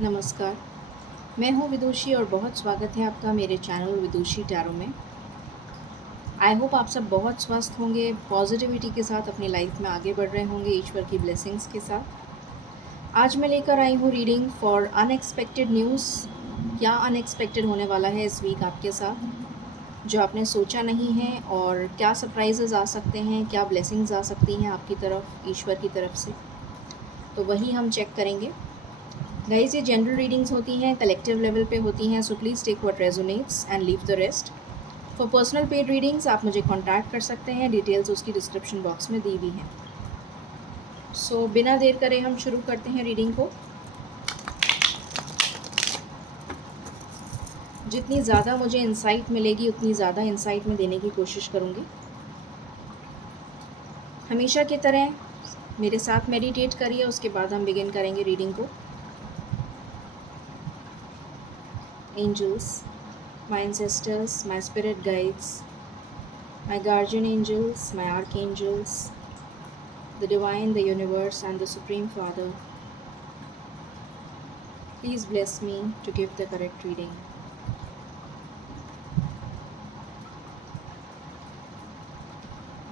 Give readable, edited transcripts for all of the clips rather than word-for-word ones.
नमस्कार, मैं हूँ विदुषी और बहुत स्वागत है आपका मेरे चैनल विदुषी टैरो में। आई होप आप सब बहुत स्वस्थ होंगे, पॉजिटिविटी के साथ अपनी लाइफ में आगे बढ़ रहे होंगे ईश्वर की ब्लेसिंग्स के साथ। आज मैं लेकर आई हूँ रीडिंग फॉर अनएक्सपेक्टेड न्यूज़। क्या अनएक्सपेक्टेड होने वाला है इस वीक आपके साथ, जो आपने सोचा नहीं है, और क्या सरप्राइजेज़ आ सकते हैं, क्या ब्लेसिंग्स आ सकती हैं आपकी तरफ ईश्वर की तरफ से, तो वही हम चेक करेंगे। गाइज, ये जनरल रीडिंग्स होती हैं, कलेक्टिव लेवल पे होती हैं, so please take what resonates and leave the rest. For personal paid readings आप मुझे कांटेक्ट कर सकते हैं, डिटेल्स उसकी डिस्क्रिप्शन बॉक्स में दी हुई हैं। सो बिना देर करे हम शुरू करते हैं रीडिंग को। जितनी ज़्यादा मुझे इंसाइट मिलेगी उतनी ज़्यादा इंसाइट में देने की कोशिश करूँगी। हमेशा की तरह मेरे साथ मेडिटेट करिए, उसके बाद हम बिगिन करेंगे रीडिंग को। Angels, my ancestors, my spirit guides, my guardian angels, my archangels, the divine, the universe, and the Supreme Father, please bless me to give the correct reading.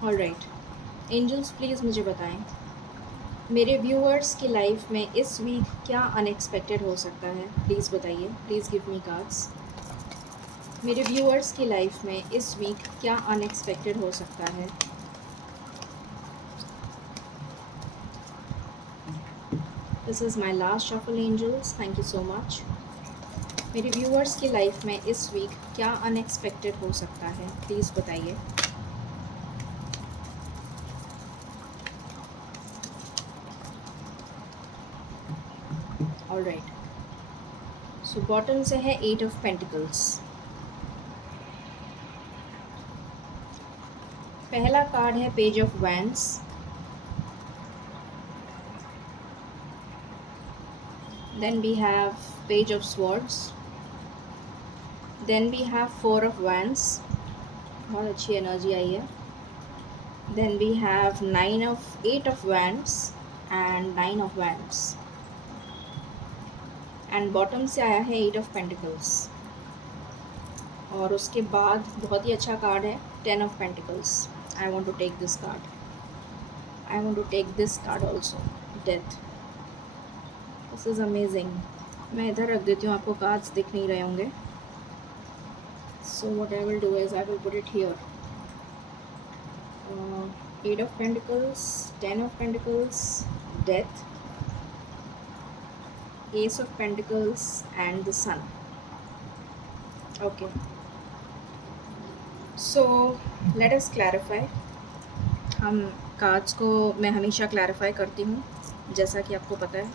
Alright, angels please मुझे बताएं मेरे viewers की life में इस week क्या unexpected हो सकता है। प्लीज़ बताइए, प्लीज़ गिव मी कार्ड्स। मेरे व्यूअर्स की लाइफ में इस वीक क्या अनएक्सपेक्टेड हो सकता है। This is my last shuffle angels, thank you so much. मेरे व्यूअर्स की लाइफ में इस वीक क्या अनएक्सपेक्टेड हो सकता है, प्लीज़ बताइए। ऑलराइट, सो बॉटम से है 8 ऑफ पेंटिकल्स। पहला कार्ड है page of wands, then we have page of swords, then we have 4 of wands, बहुत अच्छी एनर्जी आई है। Then we have 8 of wands and 9 of wands, and bottom से आया है 8 ऑफ पेंटिकल्स। और उसके बाद बहुत ही अच्छा कार्ड है 10 of pentacles. I want to take this card, I want to take this card also, death. This is amazing. मैं इधर रख देती हूँ, आपको कार्ड्स दिख नहीं रहे होंगे। So what I will do is I will put it here. 8 of Pentacles, 10 of Pentacles, Death, Ace of Pentacles and the Sun. Okay, so let us clarify. हम कार्ड्स को मैं हमेशा क्लैरिफाई करती हूँ, जैसा कि आपको पता है।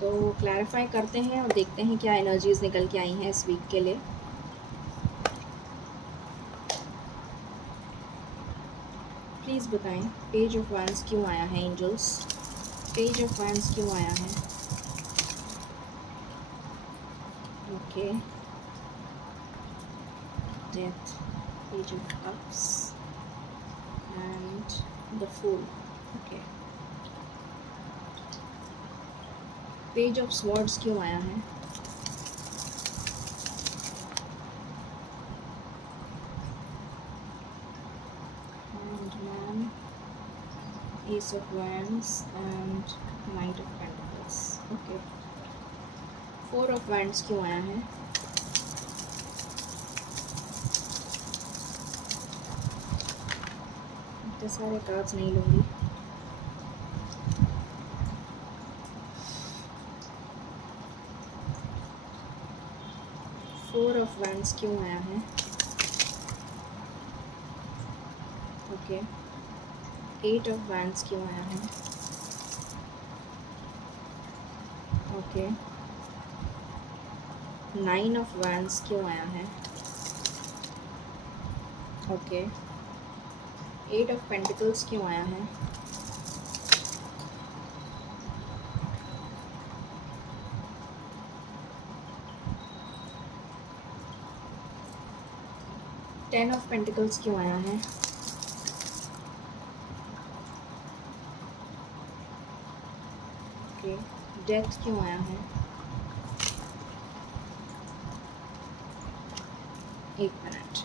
तो क्लैरिफाई करते हैं और देखते हैं क्या एनर्जीज निकल के आई हैं इस वीक के लिए। प्लीज़ बताएं पेज ऑफ वैंड्स क्यों आया है एंजल्स, पेज ऑफ वैंड्स क्यों आया है। Okay, death, page of cups and the fool. Okay, page of swords क्यों आया है। And man, ace of wands and knight of pentacles. Okay, 4 of wands क्यों आया है। इतने सारे कार्ड्स नहीं लूँगी। फोर ऑफ वैंड्स क्यों आया है। ओके, 8 ऑफ वैंड्स क्यों आया है। ओके, 9 ऑफ वैंड्स क्यों आया है। ओके, 8 ऑफ पेंटिकल्स क्यों आया है। टेन ऑफ पेंटिकल्स क्यों आया है। ओके, डेथ क्यों आया है। एक मिनट,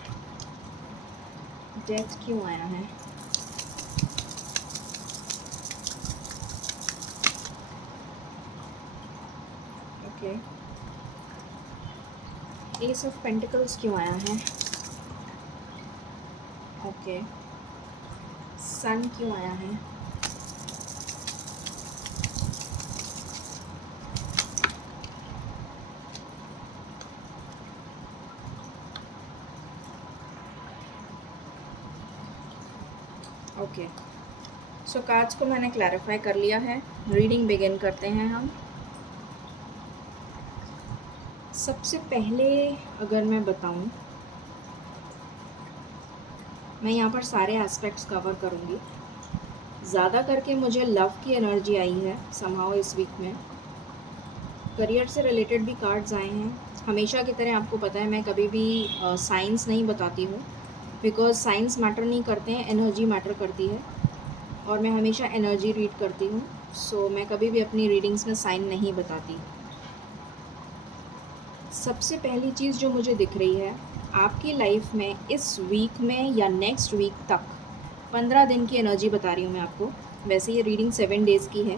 डेथ क्यों आया है? ओके, एस ऑफ पेंटिकल्स क्यों आया है? ओके, सन क्यों आया है? ओके, सो कार्ड्स को मैंने क्लैरिफाई कर लिया है। रीडिंग बिगिन करते हैं हम। सबसे पहले अगर मैं बताऊं, मैं यहाँ पर सारे एस्पेक्ट्स कवर करूँगी। ज़्यादा करके मुझे लव की एनर्जी आई है समहाउ इस वीक में। करियर से रिलेटेड भी कार्ड्स आए हैं। हमेशा की तरह आपको पता है मैं कभी भी साइंस नहीं बताती हूँ, बिकॉज साइंस मैटर नहीं करते हैं, एनर्जी मैटर करती है और मैं हमेशा एनर्जी रीड करती हूँ। सो मैं कभी भी अपनी रीडिंग्स में साइन नहीं बताती। सबसे पहली चीज़ जो मुझे दिख रही है, आपकी लाइफ में इस वीक में या नेक्स्ट वीक तक 15 दिन की एनर्जी बता रही हूँ मैं आपको। वैसे ये रीडिंग 7 डेज़ की है,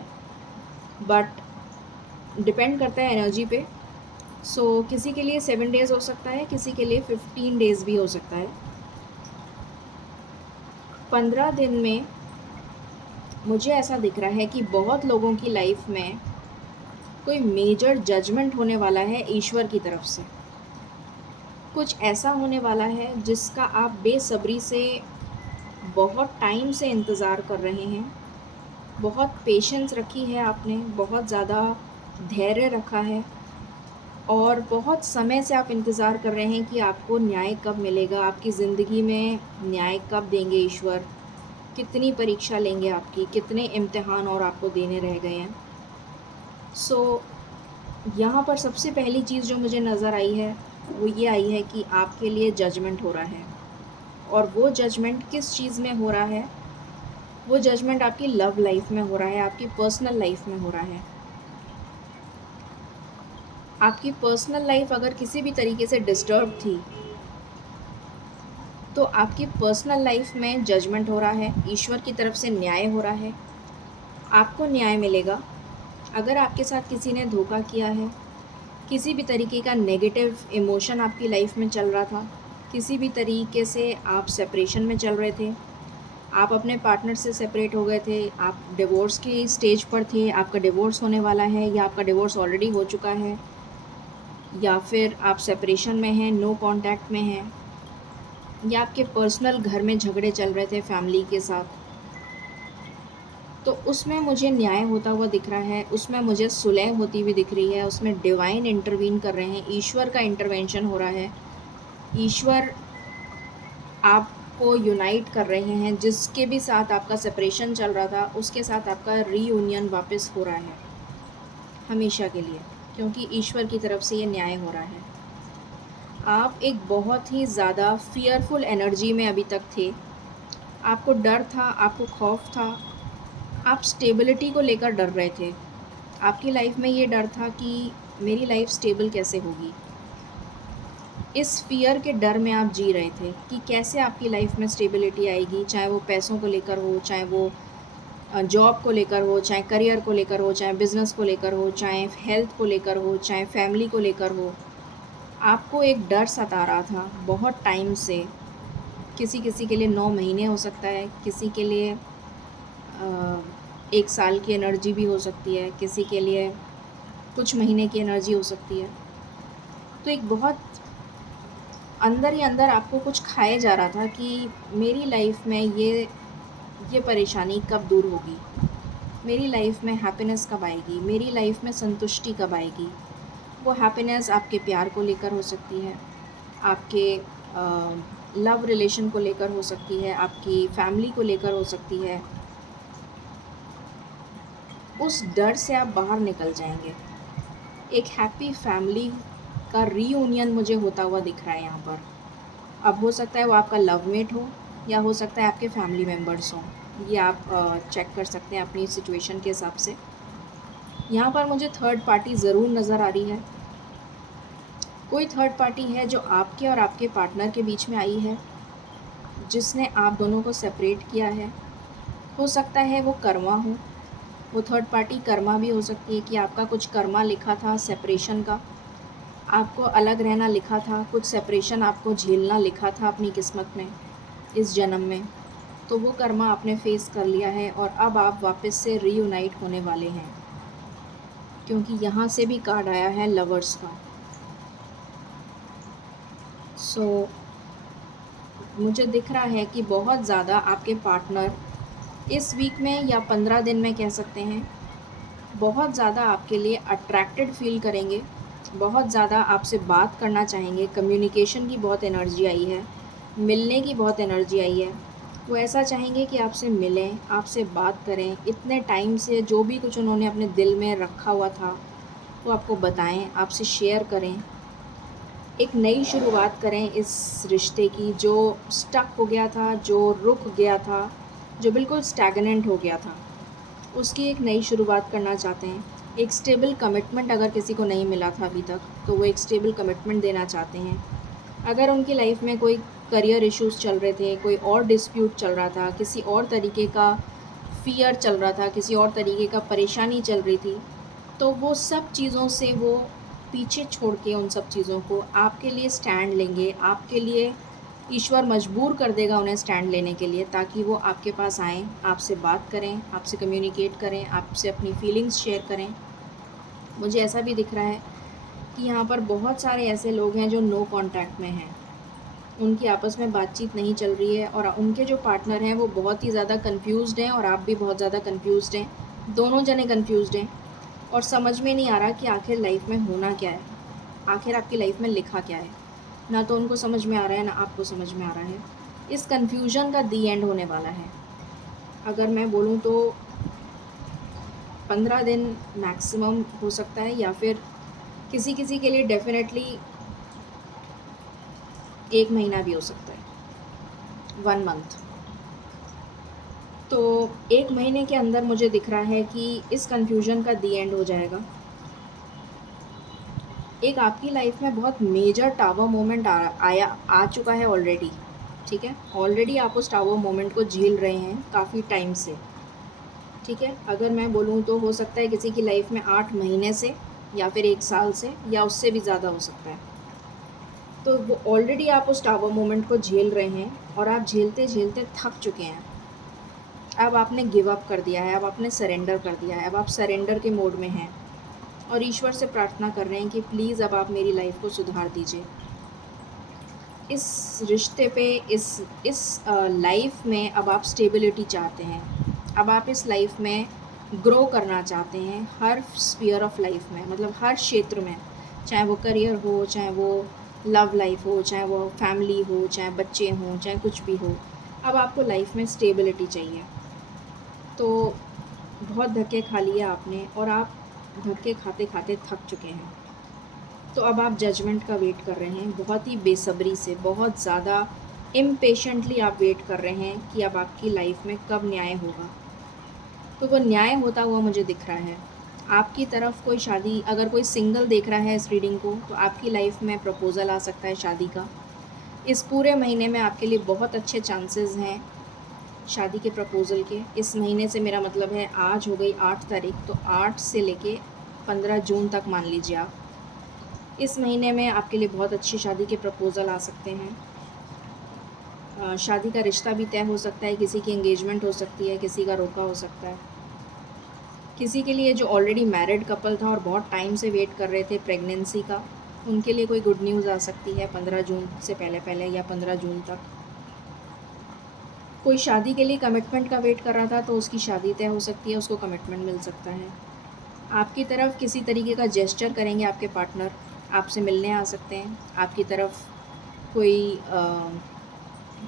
बट डिपेंड करता है एनर्जी पे। सो किसी के लिए 7 डेज़ हो सकता है, किसी के लिए 15 डेज़ भी हो सकता है। 15 दिन में मुझे ऐसा दिख रहा है कि बहुत लोगों की लाइफ में कोई मेजर जजमेंट होने वाला है ईश्वर की तरफ से। कुछ ऐसा होने वाला है जिसका आप बेसब्री से बहुत टाइम से इंतज़ार कर रहे हैं। बहुत पेशेंस रखी है आपने, बहुत ज़्यादा धैर्य रखा है और बहुत समय से आप इंतज़ार कर रहे हैं कि आपको न्याय कब मिलेगा, आपकी ज़िंदगी में न्याय कब देंगे ईश्वर, कितनी परीक्षा लेंगे आपकी, कितने इम्तिहान और आपको देने रह गए हैं। सो यहाँ पर सबसे पहली चीज़ जो मुझे नज़र आई है वो ये आई है कि आपके लिए जजमेंट हो रहा है। और वो जजमेंट किस चीज़ में हो रहा है? वो जजमेंट आपकी लव लाइफ में हो रहा है, आपकी पर्सनल लाइफ में हो रहा है। आपकी पर्सनल लाइफ अगर किसी भी तरीके से डिस्टर्ब थी तो आपकी पर्सनल लाइफ में जजमेंट हो रहा है, ईश्वर की तरफ से न्याय हो रहा है। आपको न्याय मिलेगा। अगर आपके साथ किसी ने धोखा किया है, किसी भी तरीके का नेगेटिव इमोशन आपकी लाइफ में चल रहा था, किसी भी तरीके से आप सेपरेशन में चल रहे थे, आप अपने पार्टनर से सेपरेट हो गए थे, आप डिवोर्स की स्टेज पर थे, आपका डिवोर्स होने वाला है या आपका डिवोर्स ऑलरेडी हो चुका है, या फिर आप सेपरेशन में हैं, नो कांटेक्ट में हैं, या आपके पर्सनल घर में झगड़े चल रहे थे फैमिली के साथ, तो उसमें मुझे न्याय होता हुआ दिख रहा है, उसमें मुझे सुलह होती हुई दिख रही है, उसमें डिवाइन इंटरवीन कर रहे हैं, ईश्वर का इंटरवेंशन हो रहा है। ईश्वर आपको यूनाइट कर रहे हैं। जिसके भी साथ आपका सेपरेशन चल रहा था उसके साथ आपका रीयूनियन वापस हो रहा है हमेशा के लिए, क्योंकि ईश्वर की तरफ से ये न्याय हो रहा है। आप एक बहुत ही ज़्यादा फियरफुल एनर्जी में अभी तक थे। आपको डर था, आपको खौफ था, आप स्टेबिलिटी को लेकर डर रहे थे। आपकी लाइफ में ये डर था कि मेरी लाइफ स्टेबल कैसे होगी। इस फ़ियर के डर में आप जी रहे थे कि कैसे आपकी लाइफ में स्टेबिलिटी आएगी, चाहे वो पैसों को लेकर हो, चाहे वो जॉब को लेकर हो, चाहे करियर को लेकर हो, चाहे बिज़नेस को लेकर हो, चाहे हेल्थ को लेकर हो, चाहे फैमिली को लेकर हो। आपको एक डर सता रहा था बहुत टाइम से। किसी किसी के लिए 9 महीने हो सकता है, किसी के लिए 1 साल की एनर्जी भी हो सकती है, किसी के लिए कुछ महीने की एनर्जी हो सकती है। तो एक बहुत अंदर ही अंदर आपको कुछ खाए जा रहा था कि मेरी लाइफ में ये परेशानी कब दूर होगी, मेरी लाइफ में हैप्पीनेस कब आएगी, मेरी लाइफ में संतुष्टि कब आएगी। वो हैप्पीनेस आपके प्यार को लेकर हो सकती है, आपके लव रिलेशन को लेकर हो सकती है, आपकी फैमिली को लेकर हो सकती है। उस डर से आप बाहर निकल जाएंगे। एक हैप्पी फैमिली का रीयूनियन मुझे होता हुआ दिख रहा है यहाँ पर। अब हो सकता है वो आपका लवमेट हो या हो सकता है आपके फैमिली मेम्बर्स हों। ये आप चेक कर सकते हैं अपनी सिचुएशन के हिसाब से। यहाँ पर मुझे थर्ड पार्टी ज़रूर नज़र आ रही है। कोई थर्ड पार्टी है जो आपके और आपके पार्टनर के बीच में आई है, जिसने आप दोनों को सेपरेट किया है। हो सकता है वो कर्मा हो, वो थर्ड पार्टी कर्मा भी हो सकती है कि आपका कुछ कर्मा लिखा था सेपरेशन का, आपको अलग रहना लिखा था, कुछ सेपरेशन आपको झेलना लिखा था अपनी किस्मत में इस जन्म में। तो वो कर्मा आपने फेस कर लिया है और अब आप वापस से रीयूनाइट होने वाले हैं, क्योंकि यहाँ से भी कार्ड आया है लवर्स का। सो मुझे दिख रहा है कि बहुत ज़्यादा आपके पार्टनर इस वीक में या 15 दिन में कह सकते हैं, बहुत ज़्यादा आपके लिए अट्रैक्टेड फील करेंगे, बहुत ज़्यादा आपसे बात करना चाहेंगे। कम्युनिकेशन की बहुत एनर्जी आई है, मिलने की बहुत एनर्जी आई है। वो ऐसा चाहेंगे कि आपसे मिलें, आपसे बात करें, इतने टाइम से जो भी कुछ उन्होंने अपने दिल में रखा हुआ था वो आपको बताएं, आपसे शेयर करें। एक नई शुरुआत करें इस रिश्ते की, जो स्टक हो गया था, जो रुक गया था, जो बिल्कुल स्टैगनेंट हो गया था, उसकी एक नई शुरुआत करना चाहते हैं। एक स्टेबल कमिटमेंट अगर किसी को नहीं मिला था अभी तक, तो वो एक स्टेबल कमिटमेंट देना चाहते हैं। अगर उनकी लाइफ में कोई करियर इश्यूज़ चल रहे थे, कोई और डिस्प्यूट चल रहा था, किसी और तरीके का फ़ियर चल रहा था, किसी और तरीके का परेशानी चल रही थी, तो वो सब चीज़ों से वो पीछे छोड़ के उन सब चीज़ों को आपके लिए स्टैंड लेंगे। आपके लिए ईश्वर मजबूर कर देगा उन्हें स्टैंड लेने के लिए, ताकि वो आपके पास आएँ, आपसे बात करें, आपसे कम्युनिकेट करें, आपसे अपनी फीलिंग्स शेयर करें। मुझे ऐसा भी दिख रहा है कि यहाँ पर बहुत सारे ऐसे लोग हैं जो नो कॉन्टैक्ट में हैं, उनकी आपस में बातचीत नहीं चल रही है और उनके जो पार्टनर हैं वो बहुत ही ज़्यादा कन्फ्यूज़्ड हैं और आप भी बहुत ज़्यादा कन्फ्यूज़्ड हैं। दोनों जने कन्फ्यूज़्ड हैं और समझ में नहीं आ रहा कि आखिर लाइफ में होना क्या है, आखिर आपकी लाइफ में लिखा क्या है। ना तो उनको समझ में आ रहा है, ना आपको समझ में आ रहा है। इस कन्फ्यूजन का दी एंड होने वाला है। अगर मैं बोलूँ तो 15 दिन मैक्सिमम हो सकता है, या फिर किसी किसी के लिए डेफिनेटली 1 महीना भी हो सकता है, 1 मंथ। तो 1 महीने के अंदर मुझे दिख रहा है कि इस कन्फ्यूजन का दी एंड हो जाएगा। एक आपकी लाइफ में बहुत मेजर टावर मोमेंट आ चुका है ऑलरेडी, ठीक है। ऑलरेडी आप उस टावर मोमेंट को झेल रहे हैं काफ़ी टाइम से, ठीक है। अगर मैं बोलूँ तो हो सकता है किसी की लाइफ में 8 महीने से, या फिर 1 साल से, या उससे भी ज़्यादा हो सकता है। तो वो ऑलरेडी आप उस टावर मोमेंट को झेल रहे हैं और आप झेलते झेलते थक चुके हैं। अब आपने गिव अप कर दिया है, अब आपने सरेंडर कर दिया है, अब आप सरेंडर के मोड में हैं और ईश्वर से प्रार्थना कर रहे हैं कि प्लीज़ अब आप मेरी लाइफ को सुधार दीजिए। इस रिश्ते पे, इस लाइफ में अब आप स्टेबिलिटी चाहते हैं। अब आप इस लाइफ में ग्रो करना चाहते हैं, हर स्फीयर ऑफ लाइफ में, मतलब हर क्षेत्र में, चाहे वो करियर हो, चाहे वो लव लाइफ हो, चाहे वो फैमिली हो, चाहे बच्चे हों, चाहे कुछ भी हो। अब आपको लाइफ में स्टेबिलिटी चाहिए। तो बहुत धक्के खा लिए आपने और आप धक्के खाते खाते थक चुके हैं। तो अब आप जजमेंट का वेट कर रहे हैं, बहुत ही बेसब्री से, बहुत ज़्यादा इम्पेशेंटली आप वेट कर रहे हैं कि अब आपकी लाइफ में कब न्याय होगा। तो वो न्याय होता हुआ मुझे दिख रहा है। आपकी तरफ कोई शादी, अगर कोई सिंगल देख रहा है इस रीडिंग को, तो आपकी लाइफ में प्रपोज़ल आ सकता है शादी का। इस पूरे महीने में आपके लिए बहुत अच्छे चांसेस हैं शादी के प्रपोज़ल के। इस महीने से मेरा मतलब है, आज हो गई 8 तारीख, तो 8 से लेके 15 जून तक मान लीजिए आप। इस महीने में आपके लिए बहुत अच्छी शादी के प्रपोज़ल आ सकते हैं। शादी का रिश्ता भी तय हो सकता है, किसी की एंगेजमेंट हो सकती है, किसी का रोका हो सकता है। किसी के लिए जो ऑलरेडी मैरिड कपल था और बहुत टाइम से वेट कर रहे थे प्रेगनेंसी का, उनके लिए कोई गुड न्यूज़ आ सकती है 15 जून से पहले पहले, या 15 जून तक। कोई शादी के लिए कमिटमेंट का वेट कर रहा था, तो उसकी शादी तय हो सकती है, उसको कमिटमेंट मिल सकता है। आपकी तरफ किसी तरीके का जेस्चर करेंगे आपके पार्टनर, आपसे मिलने आ सकते हैं, आपकी तरफ कोई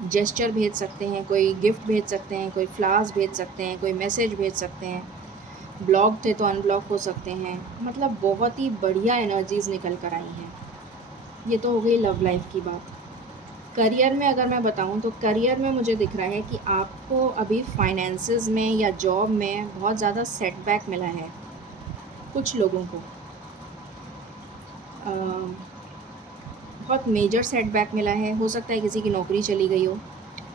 जेस्चर भेज सकते हैं, कोई गिफ्ट भेज सकते हैं, कोई फ्लावर्स भेज सकते हैं, कोई मैसेज भेज सकते हैं। ब्लॉक थे तो अनब्लॉक हो सकते हैं। मतलब बहुत ही बढ़िया एनर्जीज़ निकल कर आई हैं। ये तो हो गई लव लाइफ की बात। करियर में अगर मैं बताऊं तो करियर में मुझे दिख रहा है कि आपको अभी फाइनेंसेस में या जॉब में बहुत ज़्यादा सेटबैक मिला है। कुछ लोगों को बहुत मेजर सेटबैक मिला है। हो सकता है किसी की नौकरी चली गई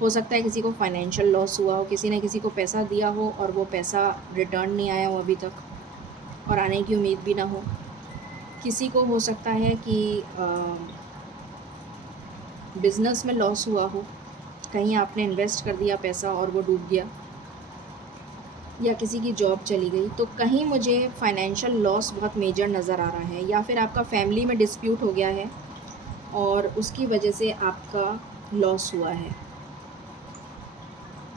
हो सकता है किसी को फाइनेंशियल लॉस हुआ हो, किसी ने किसी को पैसा दिया हो और वो पैसा रिटर्न नहीं आया हो अभी तक और आने की उम्मीद भी ना हो। किसी को हो सकता है कि बिज़नेस में लॉस हुआ हो, कहीं आपने इन्वेस्ट कर दिया पैसा और वो डूब गया, या किसी की जॉब चली गई। तो कहीं मुझे फाइनेंशियल लॉस बहुत मेजर नज़र आ रहा है, या फिर आपका फैमिली में डिस्प्यूट हो गया है और उसकी वजह से आपका लॉस हुआ है,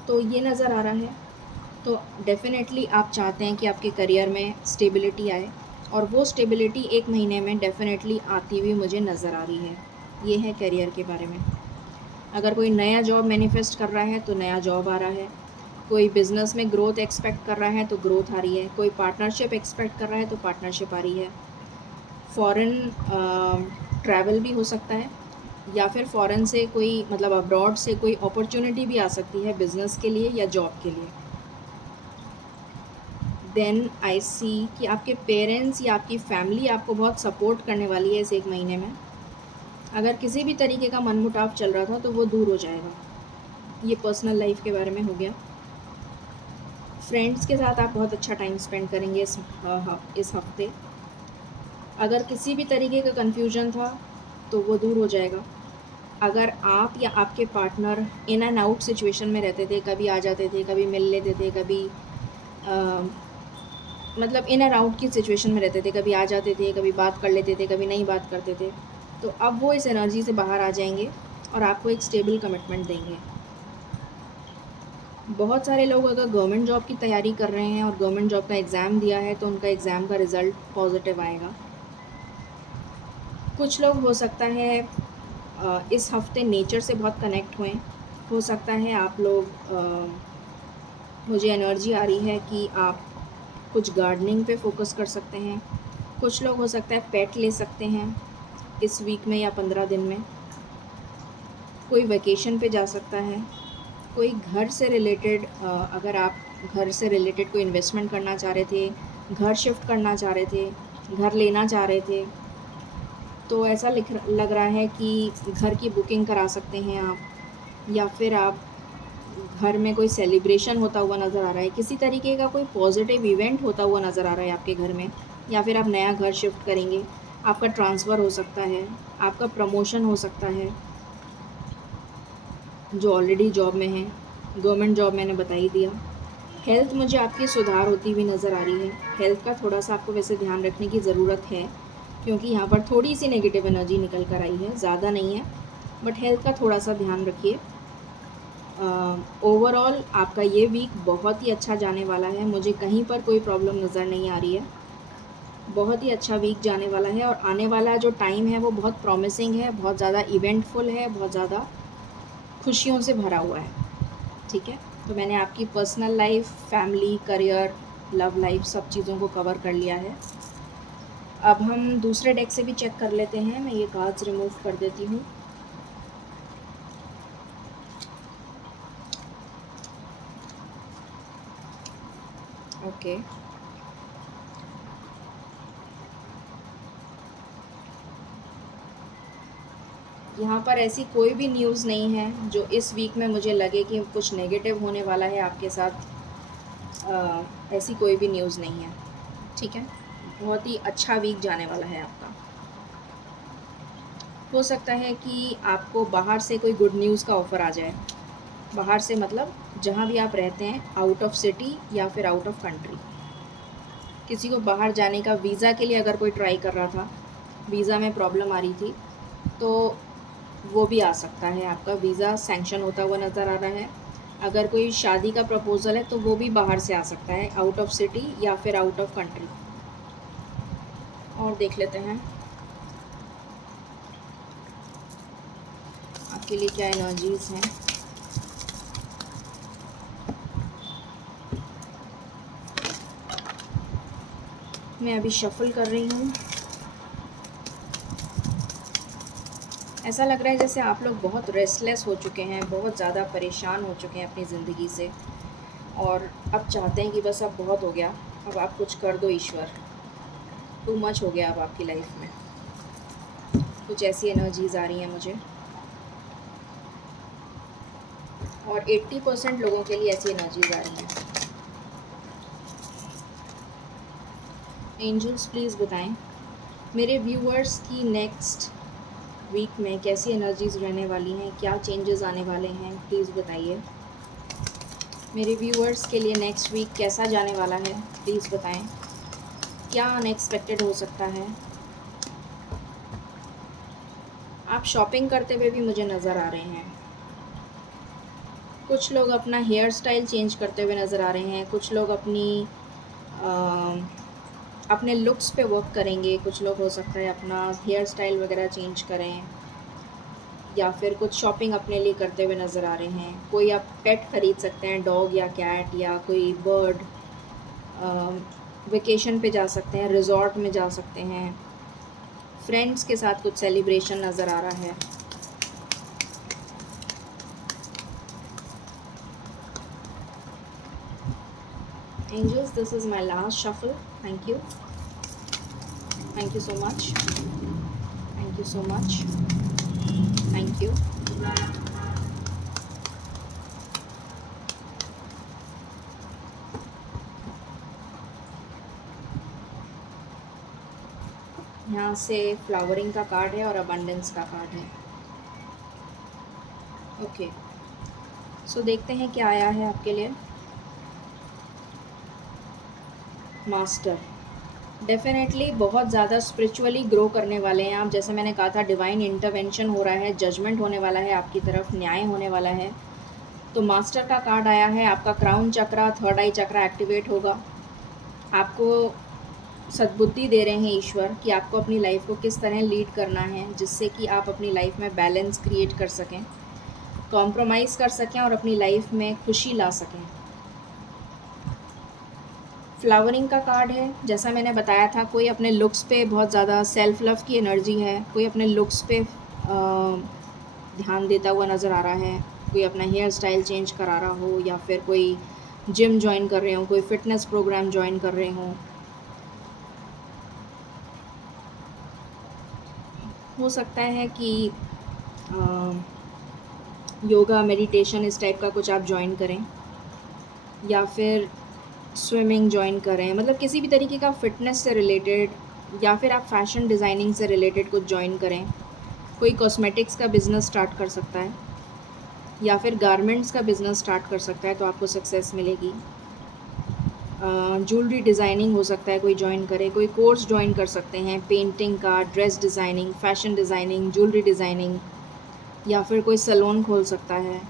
तो ये नज़र आ रहा है। तो डेफ़िनेटली आप चाहते हैं कि आपके करियर में स्टेबिलिटी आए, और वो स्टेबिलिटी 1 महीने में डेफ़िनेटली आती हुई मुझे नज़र आ रही है। ये है करियर के बारे में। अगर कोई नया जॉब मैनिफेस्ट कर रहा है तो नया जॉब आ रहा है, कोई बिज़नेस में ग्रोथ एक्सपेक्ट कर रहा है तो ग्रोथ आ रही है, कोई पार्टनरशिप एक्सपेक्ट कर रहा है तो पार्टनरशिप आ रही है। फ़ॉरेन ट्रैवल भी हो सकता है, या फिर फ़ॉरेन से कोई मतलब अब्रॉड से कोई अपॉर्चुनिटी भी आ सकती है बिज़नेस के लिए या जॉब के लिए। देन आई सी कि आपके पेरेंट्स या आपकी फैमिली आपको बहुत सपोर्ट करने वाली है इस 1 महीने में। अगर किसी भी तरीके का मनमुटाव चल रहा था तो वो दूर हो जाएगा। ये पर्सनल लाइफ के बारे में हो गया। फ्रेंड्स के साथ आप बहुत अच्छा टाइम स्पेंड करेंगे इस हफ्ते। अगर किसी भी तरीके का कन्फ्यूजन था तो वो दूर हो जाएगा। अगर आप या आपके partner in and out situation में रहते थे, कभी आ जाते थे, कभी मिल लेते थे, कभी मतलब इन एंड आउट की सिचुएशन में रहते थे, कभी आ जाते थे, कभी बात कर लेते थे, कभी नहीं बात करते थे, तो अब वो इस एनर्जी से बाहर आ जाएंगे और आपको एक स्टेबल कमिटमेंट देंगे। बहुत सारे लोग अगर गवर्नमेंट जॉब की तैयारी कर रहे हैं और गवर्नमेंट जॉब का एग्ज़ाम दिया है तो उनका एग्ज़ाम का रिज़ल्ट पॉजिटिव आएगा। कुछ लोग हो सकता है इस हफ्ते नेचर से बहुत कनेक्ट हुए। हो सकता है आप लोग मुझे एनर्जी आ रही है कि आप कुछ गार्डनिंग पे फोकस कर सकते हैं। कुछ लोग हो सकता है पेट ले सकते हैं इस वीक में या 15 दिन में। कोई वैकेशन पे जा सकता है। कोई घर से रिलेटेड अगर आप घर से रिलेटेड कोई इन्वेस्टमेंट करना चाह रहे थे, घर शिफ्ट करना चाह रहे थे, घर लेना चाह रहे थे, तो ऐसा लग रहा है कि घर की बुकिंग करा सकते हैं आप, या फिर आप घर में कोई सेलिब्रेशन होता हुआ नज़र आ रहा है, किसी तरीके का कोई पॉजिटिव इवेंट होता हुआ नज़र आ रहा है आपके घर में, या फिर आप नया घर शिफ्ट करेंगे, आपका ट्रांसफ़र हो सकता है, आपका प्रमोशन हो सकता है जो ऑलरेडी जॉब में है। गवर्नमेंट जॉब मैंने बता ही दिया। हेल्थ मुझे आपकी सुधार होती हुई नज़र आ रही है। हेल्थ का थोड़ा सा आपको वैसे ध्यान रखने की ज़रूरत है, क्योंकि यहाँ पर थोड़ी सी नेगेटिव एनर्जी निकल कर आई है, ज़्यादा नहीं है, बट हेल्थ का थोड़ा सा ध्यान रखिए। ओवरऑल आपका ये वीक बहुत ही अच्छा जाने वाला है। मुझे कहीं पर कोई प्रॉब्लम नज़र नहीं आ रही है। बहुत ही अच्छा वीक जाने वाला है, और आने वाला जो टाइम है वो बहुत प्रॉमिसिंग है, बहुत ज़्यादा इवेंटफुल है, बहुत ज़्यादा खुशियों से भरा हुआ है। ठीक है, तो मैंने आपकी personal life, family, career, love life सब चीज़ों को कवर कर लिया है। अब हम दूसरे डेक से भी चेक कर लेते हैं। मैं ये कार्ड्स रिमूव कर देती हूँ। ओके, यहाँ पर ऐसी कोई भी न्यूज़ नहीं है जो इस वीक में मुझे लगे कि कुछ नेगेटिव होने वाला है आपके साथ। ऐसी कोई भी न्यूज़ नहीं है। ठीक है, बहुत ही अच्छा वीक जाने वाला है आपका। हो सकता है कि आपको बाहर से कोई गुड न्यूज़ का ऑफ़र आ जाए। बाहर से मतलब जहाँ भी आप रहते हैं, आउट ऑफ सिटी या फिर आउट ऑफ कंट्री। किसी को बाहर जाने का वीज़ा के लिए अगर कोई ट्राई कर रहा था, वीज़ा में प्रॉब्लम आ रही थी, तो वो भी आ सकता है। आपका वीज़ा सैंक्शन होता हुआ नज़र आ रहा है। अगर कोई शादी का प्रपोज़ल है तो वो भी बाहर से आ सकता है, आउट ऑफ सिटी या फिर आउट ऑफ कंट्री। और देख लेते हैं आपके लिए क्या एनर्जीज़ हैं। मैं अभी शफल कर रही हूँ। ऐसा लग रहा है जैसे आप लोग बहुत रेस्टलेस हो चुके हैं, बहुत ज़्यादा परेशान हो चुके हैं अपनी ज़िंदगी से, और अब चाहते हैं कि बस अब बहुत हो गया, अब आप कुछ कर दो ईश्वर, टू मच हो गया अब आपकी लाइफ में। कुछ ऐसी एनर्जीज़ आ रही हैं मुझे, और 80% लोगों के लिए ऐसी एनर्जीज़ आ रही हैं। एंजल्स प्लीज़ बताएं मेरे व्यूअर्स की नेक्स्ट वीक में कैसी एनर्जीज़ रहने वाली हैं, क्या चेंजेस आने वाले हैं, प्लीज़ बताइए। मेरे व्यूअर्स के लिए नेक्स्ट वीक कैसा जाने वाला है, प्लीज़ बताएं। क्या अनएक्सपेक्टेड हो सकता है। आप शॉपिंग करते हुए भी मुझे नज़र आ रहे हैं। कुछ लोग अपना हेयर स्टाइल चेंज करते हुए नज़र आ रहे हैं, कुछ लोग अपने लुक्स पे वर्क करेंगे, कुछ लोग हो सकता है अपना हेयर स्टाइल वगैरह चेंज करें, या फिर कुछ शॉपिंग अपने लिए करते हुए नज़र आ रहे हैं। कोई आप पेट ख़रीद सकते हैं, डॉग या कैट या कोई बर्ड। वेकेशन पे जा सकते हैं, रिजॉर्ट में जा सकते हैं, फ्रेंड्स के साथ कुछ सेलिब्रेशन नज़र आ रहा है। Angels, this is my last shuffle. Thank you. Thank you so much. Thank you so much. Thank you. यहाँ से फ्लावरिंग का कार्ड है और अबंडेंस का कार्ड है। ओके, सो देखते हैं क्या आया है आपके लिए। मास्टर, डेफिनेटली बहुत ज़्यादा स्पिरिचुअली ग्रो करने वाले हैं आप। जैसे मैंने कहा था, डिवाइन इंटरवेंशन हो रहा है, जजमेंट होने वाला है आपकी तरफ, न्याय होने वाला है। तो मास्टर का कार्ड आया है, आपका क्राउन चक्रा, थर्ड आई चक्रा एक्टिवेट होगा। आपको सद्बुद्धि दे रहे हैं ईश्वर कि आपको अपनी लाइफ को किस तरह लीड करना है, जिससे कि आप अपनी लाइफ में बैलेंस क्रिएट कर सकें, कॉम्प्रोमाइज़ कर सकें और अपनी लाइफ में खुशी ला सकें। फ्लावरिंग का कार्ड है, जैसा मैंने बताया था, कोई अपने लुक्स पे बहुत ज़्यादा सेल्फ लव की एनर्जी है, कोई अपने लुक्स पे ध्यान देता हुआ नज़र आ रहा है, कोई अपना हेयर स्टाइल चेंज करा रहा हो, या फिर कोई जिम ज्वाइन कर रहे हो, कोई फिटनेस प्रोग्राम ज्वाइन कर रहे हो। हो सकता है कि योगा, मेडिटेशन, इस टाइप का कुछ आप ज्वाइन करें, या फिर स्विमिंग ज्वाइन करें, मतलब किसी भी तरीके का फ़िटनेस से रिलेटेड, या फिर आप फैशन डिज़ाइनिंग से रिलेटेड कुछ ज्वाइन करें। कोई कॉस्मेटिक्स का बिज़नेस स्टार्ट कर सकता है, या फिर गारमेंट्स का बिज़नेस स्टार्ट कर सकता है, तो आपको सक्सेस मिलेगी। ज्वेलरी डिज़ाइनिंग हो सकता है कोई ज्वाइन करे, कोई कोर्स ज्वाइन कर सकते हैं, पेंटिंग का, dress designing, fashion designing, jewellery designing, या फिर कोई सैलून खोल सकता है।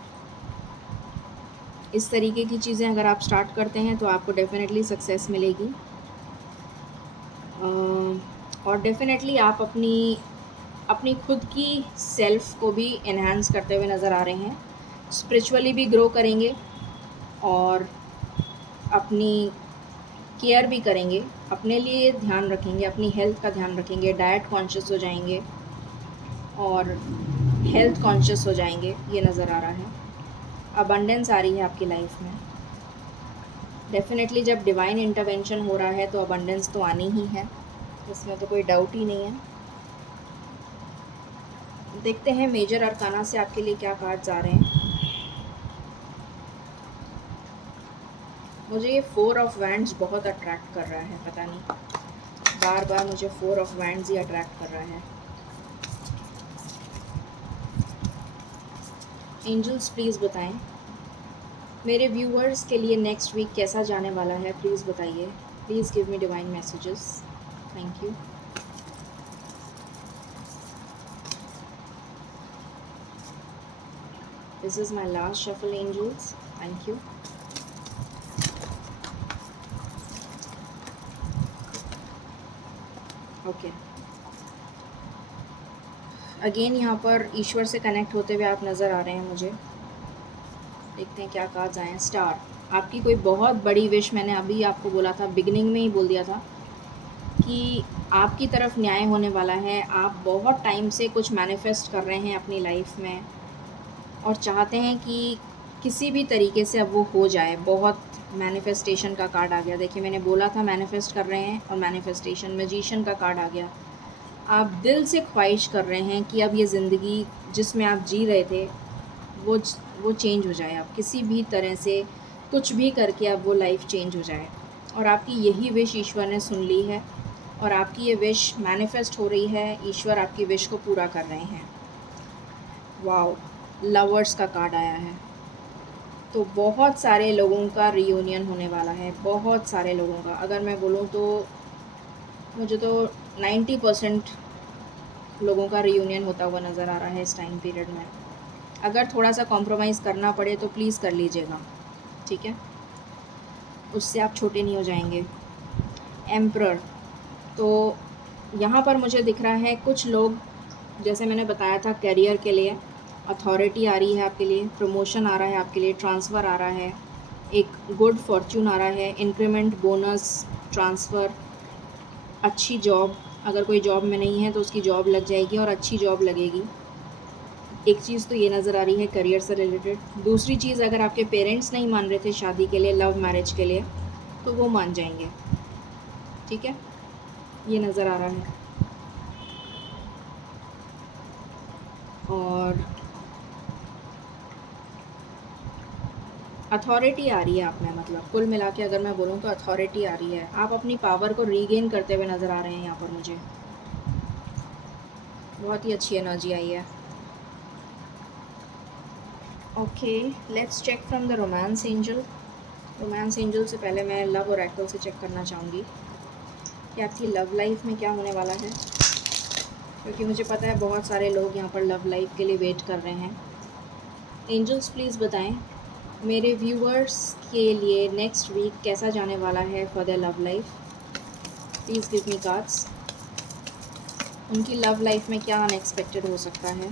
इस तरीके की चीज़ें अगर आप स्टार्ट करते हैं तो आपको डेफ़िनेटली सक्सेस मिलेगी। और डेफ़िनेटली आप अपनी खुद की सेल्फ़ को भी एनहांस करते हुए नज़र आ रहे हैं, स्पिरिचुअली भी ग्रो करेंगे और अपनी केयर भी करेंगे, अपने लिए ध्यान रखेंगे, अपनी हेल्थ का ध्यान रखेंगे, डाइट कॉन्शियस हो जाएंगे और हेल्थ कॉन्शियस हो जाएंगे, ये नज़र आ रहा है। अबंडेंस आ रही है आपकी लाइफ में। डेफ़िनेटली जब डिवाइन इंटरवेंशन हो रहा है तो अबंडेंस तो आनी ही है, इसमें तो कोई डाउट ही नहीं है। देखते हैं मेजर अरकाना से आपके लिए क्या कार्ड्स आ रहे हैं। मुझे ये 4 ऑफ वैंड्स बहुत अट्रैक्ट कर रहा है, पता नहीं, बार बार मुझे 4 ऑफ वैंड्स ही अट्रैक्ट कर रहा है। एंजल्स प्लीज़ बताएं मेरे व्यूअर्स के लिए नेक्स्ट वीक कैसा जाने वाला है, प्लीज़ बताइए। Please give me divine messages. Thank you. This is my last shuffle angels. Thank you. Okay, again यहाँ पर ईश्वर से कनेक्ट होते हुए आप नज़र आ रहे हैं मुझे। देखते हैं क्या कार्ड्स आए हैं। स्टार, आपकी कोई बहुत बड़ी विश, मैंने अभी आपको बोला था, बिगिनिंग में ही बोल दिया था कि आपकी तरफ न्याय होने वाला है। आप बहुत टाइम से कुछ मैनिफेस्ट कर रहे हैं अपनी लाइफ में और चाहते हैं कि किसी भी तरीके से अब वो हो जाए। बहुत मैनिफेस्टेशन का कार्ड आ गया। देखिए, मैंने बोला था मैनिफेस्ट कर रहे हैं, और मैनिफेस्टेशन, मैजिशियन का कार्ड आ गया। आप दिल से ख्वाहिश कर रहे हैं कि अब ये ज़िंदगी जिसमें आप जी रहे थे वो वो चेंज हो जाए, आप किसी भी तरह से कुछ भी करके अब वो लाइफ चेंज हो जाए। और आपकी यही विश ईश्वर ने सुन ली है और आपकी ये विश मैनिफेस्ट हो रही है, ईश्वर आपकी विश को पूरा कर रहे हैं। वाओ, लवर्स का कार्ड आया है। तो बहुत सारे लोगों का रियूनियन होने वाला है, बहुत सारे लोगों का। अगर मैं बोलूँ तो मुझे तो 90% लोगों का रियूनियन होता हुआ नज़र आ रहा है इस टाइम पीरियड में। अगर थोड़ा सा कॉम्प्रोमाइज़ करना पड़े तो प्लीज़ कर लीजिएगा, ठीक है? उससे आप छोटे नहीं हो जाएंगे। एम्परर, तो यहाँ पर मुझे दिख रहा है कुछ लोग, जैसे मैंने बताया था, करियर के लिए अथॉरिटी आ रही है आपके लिए, प्रमोशन आ रहा है आपके लिए, ट्रांसफ़र आ रहा है, एक गुड फॉर्च्यून आ रहा है, इंक्रीमेंट, बोनस, ट्रांसफ़र, अच्छी जॉब। अगर कोई जॉब में नहीं है तो उसकी जॉब लग जाएगी और अच्छी जॉब लगेगी। एक चीज़ तो ये नज़र आ रही है करियर से रिलेटेड। दूसरी चीज़, अगर आपके पेरेंट्स नहीं मान रहे थे शादी के लिए, लव मैरिज के लिए, तो वो मान जाएंगे, ठीक है? ये नज़र आ रहा है। और अथॉरिटी आ रही है आप में, मतलब कुल मिला के अगर मैं बोलूँ तो अथॉरिटी आ रही है। आप अपनी पावर को रीगेन करते हुए नज़र आ रहे हैं यहाँ पर मुझे। बहुत ही अच्छी एनर्जी आई है। Okay, let's check from the romance angel. Romance angel से पहले मैं लव ओरेकल से चेक करना चाहूँगी कि आपकी लव लाइफ में क्या होने वाला है, क्योंकि मुझे पता है बहुत सारे लोग यहाँ पर लव लाइफ के लिए वेट कर रहे हैं। एंजल्स प्लीज़ बताएं मेरे व्यूअर्स के लिए नेक्स्ट वीक कैसा जाने वाला है for the love life. Please give me cards. उनकी लव लाइफ में क्या अनएक्सपेक्टेड हो सकता है।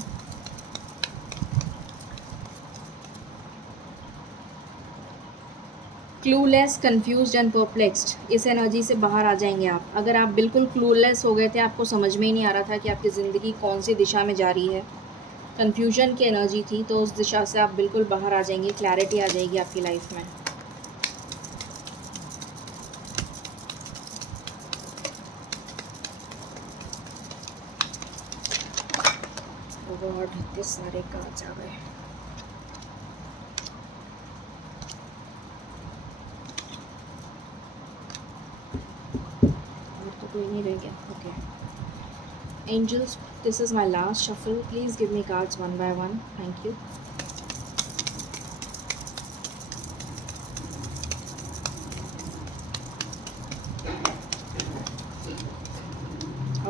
क्लूलेस, कंफ्यूज्ड एंड परप्लेक्स्ड, इस एनर्जी से बाहर आ जाएंगे आप। अगर आप बिल्कुल क्लूलेस हो गए थे, आपको समझ में ही नहीं आ रहा था कि आपकी ज़िंदगी कौन सी दिशा में जा रही है, कन्फ्यूजन की एनर्जी थी, तो उस दिशा से आप बिल्कुल बाहर आ जाएंगे, क्लैरिटी आ जाएगी आपकी लाइफ में। गॉड, इतने सारे कार्ड्स आ गए। और तो कोई नहीं रह गया। Okay angels, this is my last shuffle. Please give me cards one by one. Thank you.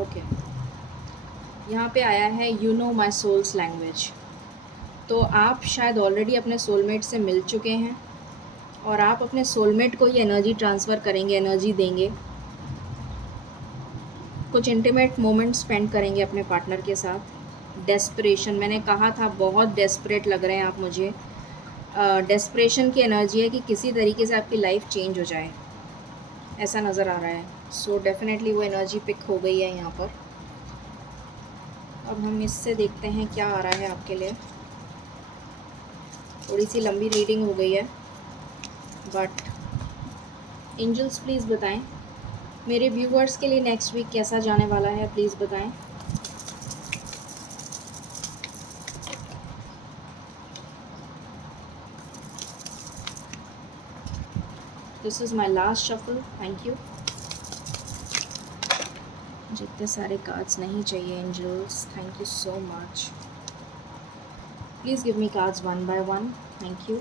Okay, यहाँ पे आया है you know my soul's language. तो आप शायद ऑलरेडी अपने सोलमेट से मिल चुके हैं और आप अपने सोलमेट को ही एनर्जी ट्रांसफ़र करेंगे, एनर्जी देंगे। कुछ इंटीमेट मोमेंट स्पेंड करेंगे अपने पार्टनर के साथ। डेस्परेशन, मैंने कहा था बहुत डेस्परेट लग रहे हैं आप मुझे। डेस्परेशन की एनर्जी है कि किसी तरीके से आपकी लाइफ चेंज हो जाए, ऐसा नज़र आ रहा है। सो डेफिनेटली वो एनर्जी पिक हो गई है यहाँ पर। अब हम इससे देखते हैं क्या आ रहा है आपके लिए। थोड़ी सी लंबी रीडिंग हो गई है, बट एंजल्स प्लीज़ बताएं मेरे व्यूवर्स के लिए नेक्स्ट वीक कैसा जाने वाला है, प्लीज़ बताएं। This is my last shuffle. Thank you. जितने सारे कार्ड्स नहीं चाहिए angels, thank you so much. Please give me cards one by one. Thank you.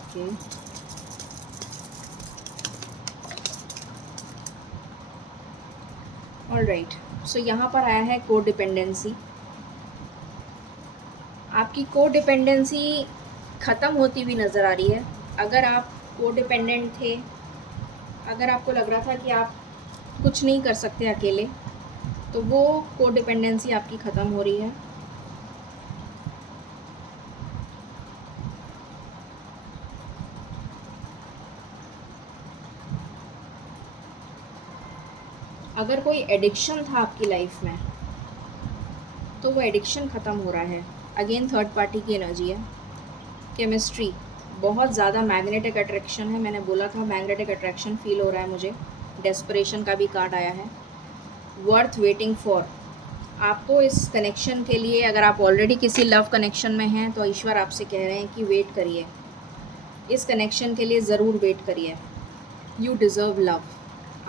Okay, alright. So यहाँ पर आया है को डिपेंडेंसी। आपकी को डिपेंडेंसी ख़त्म होती हुई नज़र आ रही है। अगर आप को डिपेंडेंट थे, अगर आपको लग रहा था कि आप कुछ नहीं कर सकते अकेले, तो वो को डिपेंडेंसी आपकी ख़त्म हो रही है। अगर कोई एडिक्शन था आपकी लाइफ में, तो वो एडिक्शन ख़त्म हो रहा है। अगेन थर्ड पार्टी की एनर्जी है। केमिस्ट्री, बहुत ज़्यादा मैग्नेटिक अट्रैक्शन है। मैंने बोला था मैग्नेटिक अट्रैक्शन फील हो रहा है मुझे। डेस्परेशन का भी कार्ड आया है, वर्थ वेटिंग फॉर। आपको इस कनेक्शन के लिए, अगर आप ऑलरेडी किसी लव कनेक्शन में हैं तो ईश्वर आपसे कह रहे हैं कि वेट करिए, इस कनेक्शन के लिए ज़रूर वेट करिए। यू डिज़र्व लव,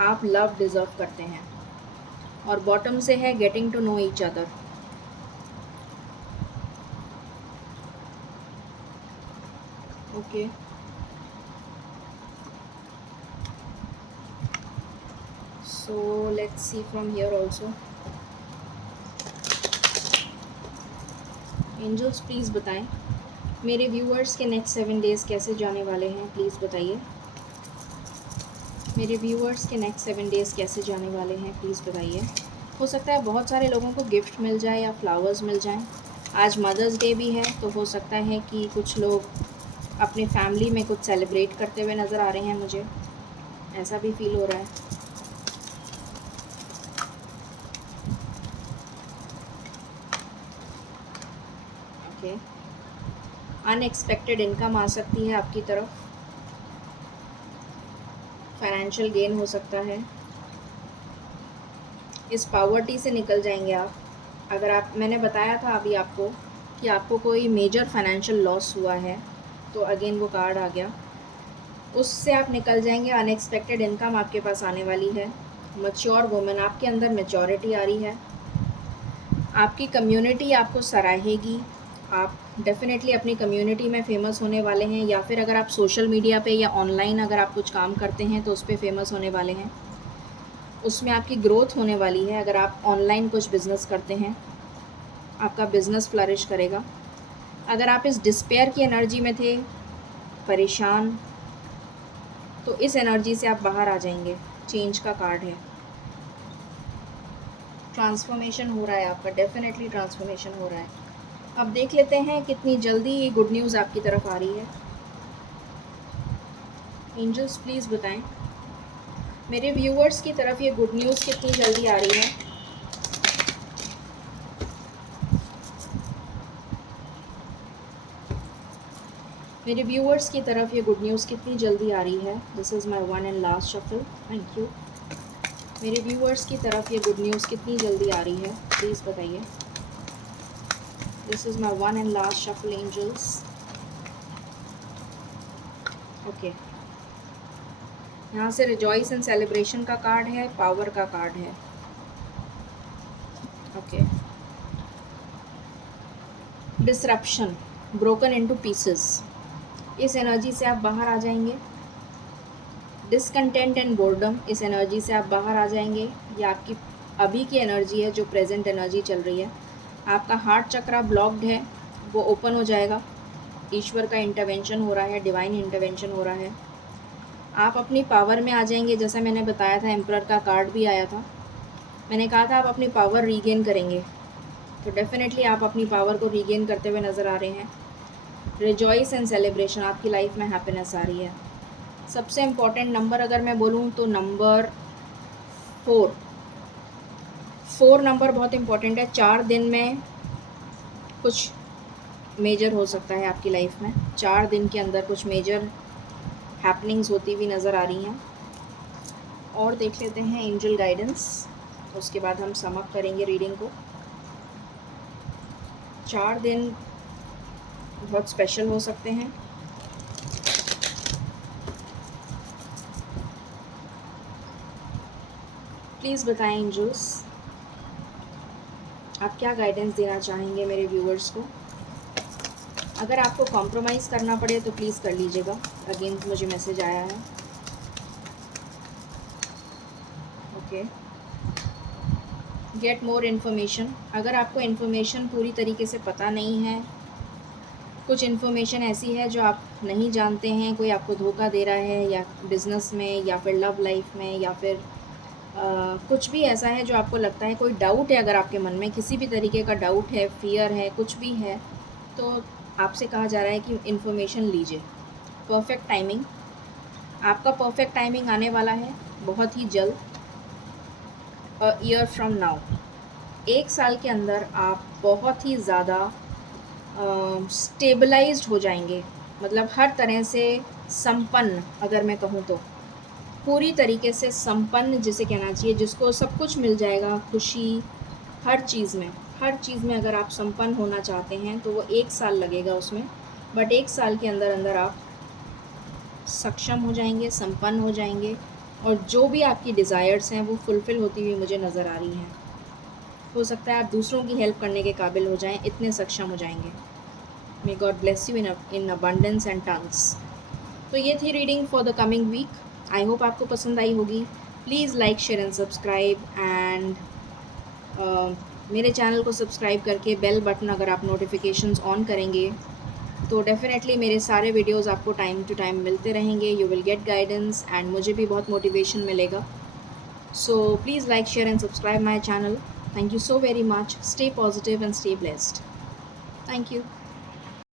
आप लव डिज़र्व करते हैं। और बॉटम से है getting to know each other. Okay, so let's see from here also. Angels please बताएं मेरे व्यूअर्स के नेक्स्ट 7 डेज़ कैसे जाने वाले हैं, प्लीज़ बताइए। मेरे व्यूअर्स के नेक्स्ट 7 डेज़ कैसे जाने वाले हैं, प्लीज़ बताइए। हो सकता है बहुत सारे लोगों को गिफ्ट मिल जाए या फ्लावर्स मिल जाएं। आज मदर्स डे भी है, तो हो सकता है कि कुछ लोग अपने फैमिली में कुछ सेलिब्रेट करते हुए नज़र आ रहे हैं, मुझे ऐसा भी फील हो रहा है। ओके, अनएक्सपेक्टेड इनकम आ सकती है आपकी तरफ, फाइनेंशियल गेन हो सकता है। इस पॉवर्टी से निकल जाएंगे आप। अगर आप, मैंने बताया था अभी आपको कि आपको कोई मेजर फाइनेंशियल लॉस हुआ है, तो अगेन वो कार्ड आ गया, उससे आप निकल जाएंगे। अनएक्सपेक्टेड इनकम आपके पास आने वाली है। मैच्योर वुमेन, आपके अंदर मैच्योरिटी आ रही है। आपकी कम्युनिटी आपको सराहेगी। आप डेफिनेटली अपनी कम्युनिटी में फ़ेमस होने वाले हैं, या फिर अगर आप सोशल मीडिया पे या ऑनलाइन अगर आप कुछ काम करते हैं तो उस पर फेमस होने वाले हैं। उसमें आपकी ग्रोथ होने वाली है। अगर आप ऑनलाइन कुछ बिज़नेस करते हैं, आपका बिज़नेस फ्लरिश करेगा। अगर आप इस डिस्पेयर की एनर्जी में थे, परेशान, तो इस एनर्जी से आप बाहर आ जाएंगे। चेंज का कार्ड है, ट्रांसफॉर्मेशन हो रहा है आपका, डेफिनेटली ट्रांसफॉर्मेशन हो रहा है। अब देख लेते हैं कितनी जल्दी ये गुड न्यूज़ आपकी तरफ आ रही है। एंजल्स प्लीज़ बताएं मेरे व्यूअर्स की तरफ ये गुड न्यूज़ कितनी जल्दी आ रही है। मेरे व्यूअर्स की तरफ ये गुड न्यूज़ कितनी जल्दी आ रही है। This is my one and last shuffle, thank you. मेरे व्यूअर्स की तरफ ये गुड न्यूज़ कितनी जल्दी आ रही है, प्लीज़ बताइए। This is my one and last shuffle angels. Okay, यहाँ से रिजॉइस एंड सेलिब्रेशन का कार्ड है, पावर का कार्ड है। Okay, disruption, broken into pieces, इस एनर्जी से आप बाहर आ जाएंगे। डिसकंटेंट एंड बोर्डम, इस एनर्जी से आप बाहर आ जाएंगे। ये आपकी अभी की एनर्जी है, जो प्रेजेंट एनर्जी चल रही है। आपका हार्ट चक्रा ब्लॉक्ड है, वो ओपन हो जाएगा। ईश्वर का इंटरवेंशन हो रहा है, डिवाइन इंटरवेंशन हो रहा है। आप अपनी पावर में आ जाएंगे। जैसा मैंने बताया था, एम्परर का कार्ड भी आया था। मैंने कहा था आप अपनी पावर रीगेन करेंगे, तो डेफिनेटली आप अपनी पावर को रीगेन करते हुए नज़र आ रहे हैं। रिजॉइस एंड सेलिब्रेशन, आपकी लाइफ में हैप्पीनेस आ रही है। सबसे इम्पॉर्टेंट नंबर अगर मैं बोलूँ तो नंबर 4 नंबर बहुत इम्पॉर्टेंट है। 4 दिन में कुछ मेजर हो सकता है आपकी लाइफ में। 4 दिन के अंदर कुछ मेजर हैपनिंग्स होती हुई नज़र आ रही हैं। और देख लेते हैं एंजल गाइडेंस, उसके बाद हम सम अप करेंगे रीडिंग को। 4 दिन बहुत स्पेशल हो सकते हैं। प्लीज़ बताएं एंजल्स, आप क्या गाइडेंस देना चाहेंगे मेरे व्यूअर्स को। अगर आपको कॉम्प्रोमाइज़ करना पड़े तो प्लीज़ कर लीजिएगा। अगेन मुझे मैसेज आया है। ओके, गेट मोर इन्फॉर्मेशन, अगर आपको इन्फॉर्मेशन पूरी तरीके से पता नहीं है, कुछ इन्फॉर्मेशन ऐसी है जो आप नहीं जानते हैं, कोई आपको धोखा दे रहा है, या बिज़नेस में, या फिर लव लाइफ में, या फिर कुछ भी ऐसा है जो आपको लगता है, कोई डाउट है अगर आपके मन में, किसी भी तरीके का डाउट है, फियर है, कुछ भी है, तो आपसे कहा जा रहा है कि इन्फॉर्मेशन लीजिए। परफेक्ट टाइमिंग, आपका परफेक्ट टाइमिंग आने वाला है बहुत ही जल्द। अ ईयर फ्रॉम नाउ, 1 साल के अंदर आप बहुत ही ज़्यादा स्टेबलाइज्ड हो जाएंगे। मतलब हर तरह से संपन्न, अगर मैं कहूँ तो पूरी तरीके से संपन्न जिसे कहना चाहिए, जिसको सब कुछ मिल जाएगा, खुशी हर चीज़ में अगर आप संपन्न होना चाहते हैं तो वो 1 साल लगेगा उसमें, बट 1 साल के अंदर आप सक्षम हो जाएंगे, संपन्न हो जाएंगे, और जो भी आपकी डिज़ायर्स हैं वो फुलफ़िल होती हुई मुझे नज़र आ रही हैं। हो सकता है आप दूसरों की हेल्प करने के काबिल हो जाएं, इतने सक्षम हो जाएंगे। May God bless you in abundance and tons. तो ये थी reading for the coming week. I hope आपको पसंद आई होगी। Please like, share and subscribe, and मेरे चैनल को सब्सक्राइब करके बेल बटन अगर आप नोटिफिकेशंस ऑन करेंगे तो डेफ़िनेटली मेरे सारे वीडियोस आपको टाइम टू टाइम मिलते रहेंगे। You will get guidance and मुझे भी बहुत मोटिवेशन मिलेगा। So please like, share and subscribe my channel. Thank you so very much. Stay positive and stay blessed. Thank you.